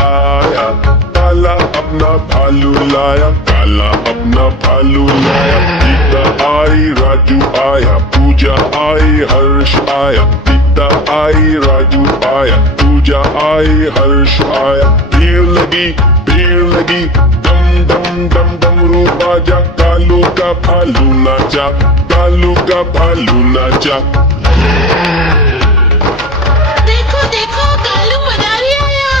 आया, काला अपना भालू लाया, काला अपना भालू लाया। सीता आई, राजू आया, पूजा आई, हर्ष आया। सीता आई, राजू आया, पूजा आई, हर्ष आया। भीड़ लगी, दम दम दम डमरू बाजा। कालू का भालू नाचा, कालू का भालू नाचा। देखो देखो कालू मदारी आया।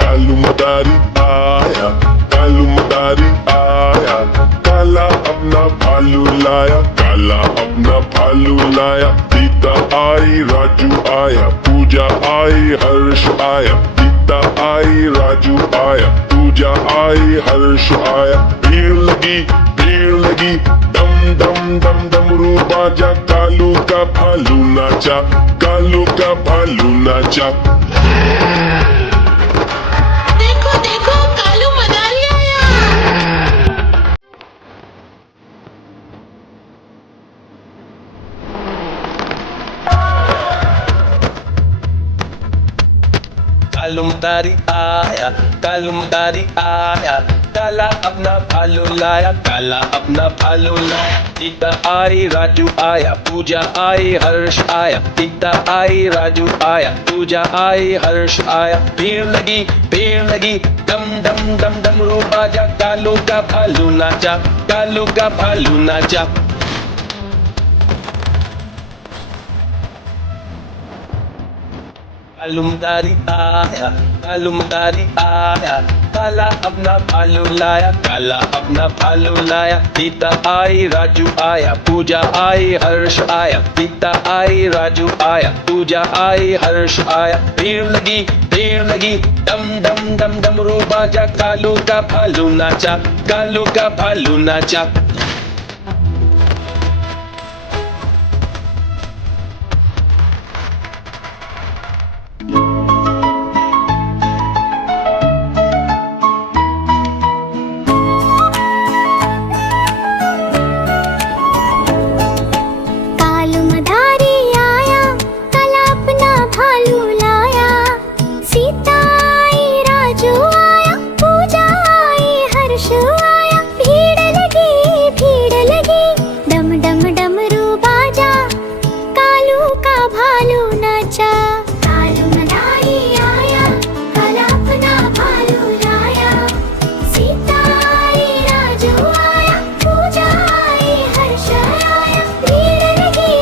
कालू मदारी आया, कालू मदारी आया। काला अपना भालू लाया, काला अपना भालू लाया। सीता आई, राजू आया, पूजा आई, हर्ष आया। सीता आई, राजू आया, पूजा आई, हर्ष आया। भीड़ लगी, दम दम दम डमरू बाजा। कालू का भालू नाचा, कालू का भालू नाचा। देखो देखो कालू मदारी आया। कालू मदारी आया, कालू मदारी आया। काला अपना भालू लाया, काला अपना भालू लाया। सीता आई, राजू आया, पूजा आई, हर्ष आया। सीता आई, राजू आया, पूजा आई, हर्ष आया। भीड़ लगी, दम दम दम डमरू बाजा। कालू का भालू नाचा, कालू का भालू नाचा। कालू मदारी आया, कालू मदारी आया। काला अपना भालू लाया, काला अपना भालू लाया। सीता आई, राजू आया, पूजा आई, हर्ष आया। सीता आई, राजू आया, पूजा आई, हर्ष आया। भीड़ लगी, दम दम दम डमरू बाजा। कालू का भालू नाचा, कालू का भालू नाचा। कालू मदारी आया, काला अपना भालू लाया। सीता आई, राजू आया, पूजा आई, हर्ष आया। भीड़ लगी, डम डम डमरू बाजा। कालू का भालू नाचा। कालू मदारी आया, काला अपना भालू लाया। सीता आई, राजू आया, पूजा आई, हर्ष आया। भीड़ लगी,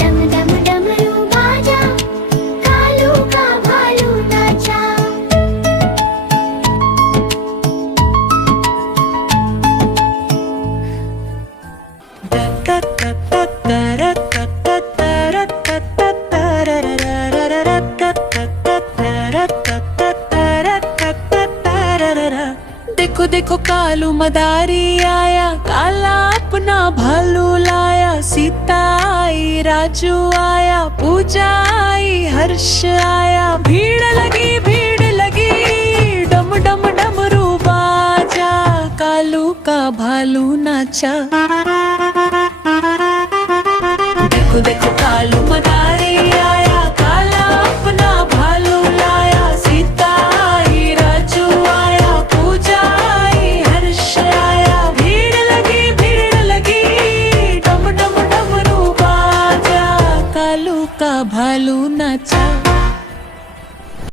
डम डम डमरू बाजा। कालू का भालू नाचा। देखो देखो कालू मदारी आया, काला अपना भालू लाया। सीता आई, राजू आया, पूजा आई, हर्ष आया। भीड़ लगी, डम डम डमरू बाजा। कालू का भालू नाचा। देखो देखो कालू मदारी आया, काला अपना भालू लाया। सीता आई, राजू आया, पूजा आई, हर्ष आया। भीड़ लगी, डम डम डमरू बाजा। कालू का भालू नाचा।